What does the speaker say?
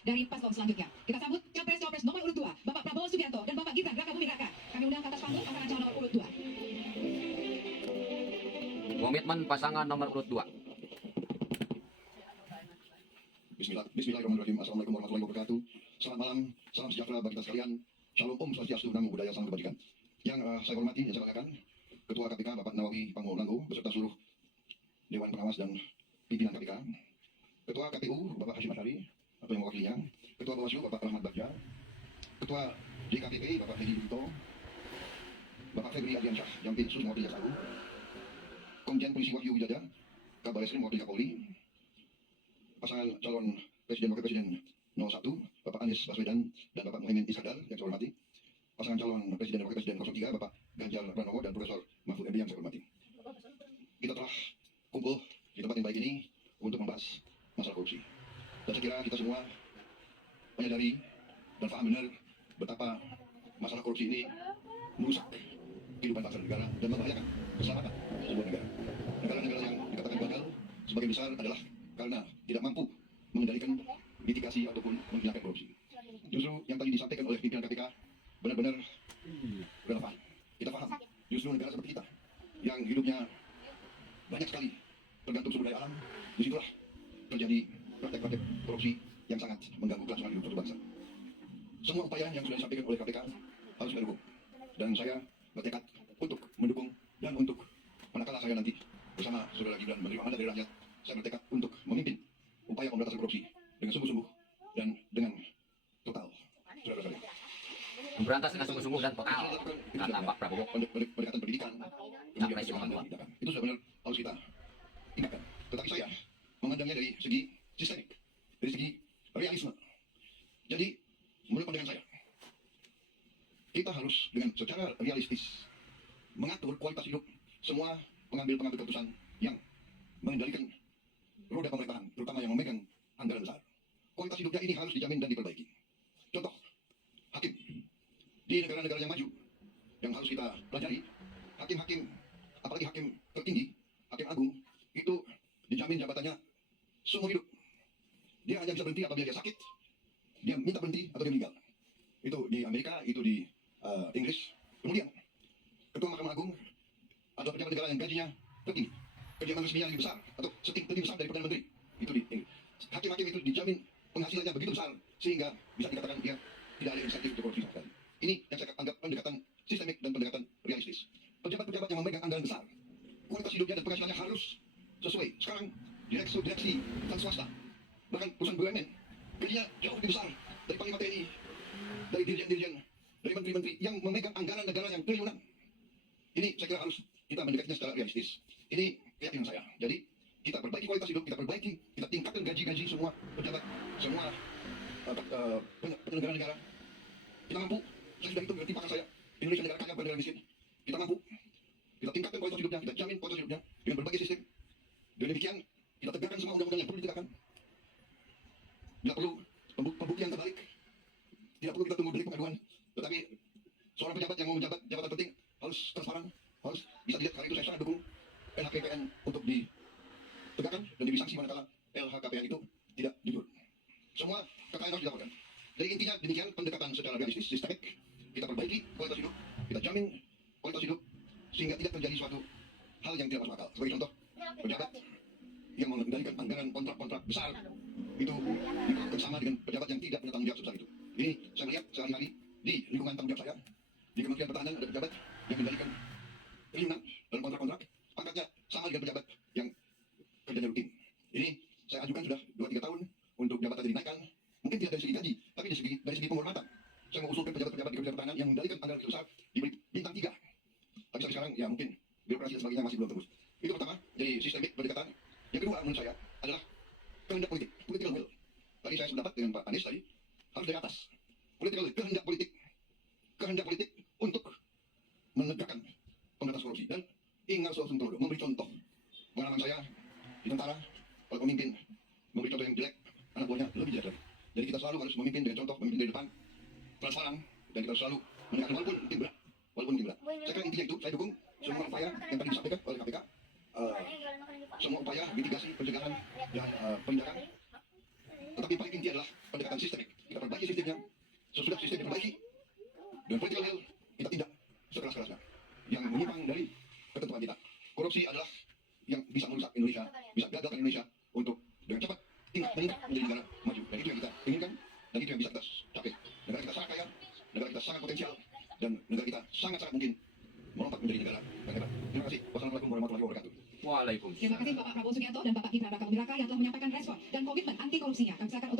dari paslon selanjutnya. Kita sambut Capres-Cawapres nomor urut 2, Bapak Prabowo Subianto dan Bapak Gibran Raka Buming Raka. Kami undang ke atas panggung pasangan calon nomor urut 2. Komitmen pasangan nomor urut 2. Bismillahirrahmanirrahim. Assalamualaikum warahmatullahi wabarakatuh. Selamat malam, salam sejahtera bagi kita sekalian. Shalom Om Swastiastu, Namo Buddhaya, salam kebajikan. Yang saya hormati dan saya banggakan, Ketua KPK Bapak Nawawi Pangulanggo beserta seluruh Dewan Pengawas dan pimpinan KPK, Ketua KPU Bapak Hashim Asyari atau yang mewakilinya, Ketua Bawaslu Bapak Rahmat Bagja, Ketua DKPP Bapak Hedi Dito, Bapak Febri Adiansyah, Jampitsus mewakili Jaksa Agung, Komjen Polisi Wahyu Widada, Kabar Eskrim mewakili Kapolri, pasangan calon Presiden Wakil Presiden 01, Bapak Anies Baswedan dan Bapak Muhaimin Iskandar yang saya hormati, pasangan calon Presiden Wakil Presiden 03, Bapak Ganjar Pranowo dan Profesor Mahfud MD yang saya hormati. Kita telah kumpul di tempat yang baik ini untuk membahas masalah korupsi. Dan saya kira kita semua menyadari dan paham benar betapa masalah korupsi ini merusak kehidupan bangsa dan negara dan membahayakan keselamatan sebuah negara. Negara-negara yang dikatakan gagal sebagian besar adalah karena tidak mampu mengendalikan mitigasi ataupun menghilangkan korupsi. Justru yang tadi disampaikan oleh pimpinan KPK benar-benar relevan. Kita paham, justru negara seperti kita yang hidupnya banyak sekali tergantung sumber daya alam, disitulah terjadi praktek-praktek korupsi yang sangat mengganggu kelangsungan hidup suatu bangsa. Semua upaya yang sudah disampaikan oleh KPK harus kita dukung. Dan saya bertekad untuk mendukung dan untuk manakala saya nanti bersama Saudara Gibran menerima mandat dari rakyat, saya bertekad untuk memimpin upaya pemberantasan korupsi dengan sungguh-sungguh dan dengan total. Saudara sekalian, Memberantas dengan sungguh-sungguh dan total, kata Pak Prabowo. pendekatan pendidikan, Capres nomor 2. itu sudah benar harus kita tingkatkan. Tetapi saya memandangnya dari segi sistemik, dari segi realisme. Jadi menurut pandangan saya, kita harus dengan secara realistis mengatur kualitas hidup semua pengambil keputusan yang mengendalikan roda pemerintahan, terutama yang memegang anggaran besar. Kualitas hidupnya ini harus dijamin dan diperbaiki. Contoh, hakim di negara-negara yang maju yang harus kita pelajari, hakim-hakim, apalagi hakim tertinggi, hakim agung, itu dijamin jabatannya seumur hidup. Dia hanya bisa berhenti apabila dia sakit, dia minta berhenti atau dia meninggal. Itu di Amerika, itu di Inggris. Kemudian ketua Mahkamah Agung adalah pejabat negara yang gajinya tertinggi, kegiatan resminya lebih besar atau lebih besar dari Perdana Menteri. Itu di Inggris. Hakim-hakim itu dijamin penghasilannya begitu besar sehingga bisa dikatakan dia tidak ada insentif untuk korupsi sama sekali. Ini yang saya anggap pendekatan sistemik dan pendekatan realistis. Pejabat-pejabat yang memegang anggaran besar, kualitas hidupnya dan penghasilannya harus sesuai. Sekarang direksi dan swasta, bahkan perusahaan BUMN, gajinya jauh lebih besar dari Panglima TNI, dari dirjen-dirjen, dari menteri-menteri yang memegang anggaran negara yang triliunan. Ini saya kira harus kita mendekatinya secara realistis. Ini keyakinan saya. Jadi kita perbaiki kualitas hidup, kita perbaiki, kita tingkatkan gaji-gaji semua pejabat, semua penyelenggara negara. Kita mampu, saya sudah hitung dengan timpakan saya, Indonesia negara kaya bukan negara miskin. Kita mampu, kita tingkatkan kualitas hidupnya, kita jamin kualitas hidupnya dengan berbagai sistem. Dengan demikian, kita tegakkan semua undang-undang yang perlu ditegakkan. Tidak perlu pembuktian terbalik, tidak perlu kita tunggu delik pengaduan. Tetapi seorang pejabat yang mau menjabat jabatan penting harus transparan, harus bisa dilihat. Karena itu saya sangat dukung LHKPN untuk ditegakkan dan diberi sanksi manakala LHKPN itu tidak jujur. Semua kekayaan harus dilaporkan. Jadi intinya demikian pendekatan secara realistis, sistemik. Kita perbaiki kualitas hidup, kita jamin kualitas hidup sehingga tidak terjadi suatu hal yang tidak masuk akal. Sebagai contoh, pejabat yang mengendalikan anggaran kontrak-kontrak besar itu bersama dengan pejabat yang tidak punya tanggung jawab sebesar itu. Ini saya melihat sehari-hari di lingkungan tanggung jawab saya, di Kementerian Pertahanan ada pejabat yang mengendalikan triliunan dalam kontrak-kontrak, pangkatnya sama dengan pejabat yang kerjanya rutin. Ini saya ajukan sudah 2-3 tahun untuk jabatan dinaikkan, mungkin tidak dari segi gaji, tapi dari segi penghormatan. Saya mengusulkan pejabat-pejabat di Kementerian Pertahanan yang mengendalikan anggaran itu besar diberi bintang 3. Tapi sampai sekarang ya mungkin birokrasi dan sebagainya masih belum tembus. Itu pertama, jadi sistemik pendekatan. Yang kedua menurut saya adalah kehendak politik, political will. Tadi saya sependapat dengan Pak Anies tadi, harus dari atas. Political will, kehendak politik untuk menegakkan pemberantasan korupsi dan ingat soal sentro, memberi contoh. Pengalaman saya di tentara, kalau pemimpin memberi contoh yang jelek, anak buahnya lebih jelek lagi. Jadi kita selalu harus memimpin dengan contoh, memimpin dari depan, transparan, dan kita selalu menegakkan walaupun mungkin berat. Saya kira intinya itu, saya dukung semua upaya yang tadi disampaikan oleh KPK, semua upaya mitigasi, pencegahan, dan penindakan. Tetapi Tetapi paling inti adalah pendekatan sistemik. Kita perbaiki sistemnya. Sesudah sistem diperbaiki, dengan political will, kita tindak sekeras-kerasnya. Yang menyimpang dari ketentuan kita. Korupsi adalah yang bisa merusak Indonesia, bisa gagalkan Indonesia untuk dengan cepat meningkat menjadi negara maju. Dan itu yang kita inginkan, dan itu yang bisa kita capai. Negara kita sangat kaya, negara kita sangat potensial, dan negara kita sangat-sangat mungkin melompat menjadi negara yang hebat. Terima kasih. Wassalamualaikum warahmatullahi wabarakatuh. Terima Waalaikumsalam. kasih Bapak Prabowo Subianto dan Bapak Gibran Raka Buming Raka yang telah menyampaikan respon dan komitmen anti korupsinya. Kami silakan untuk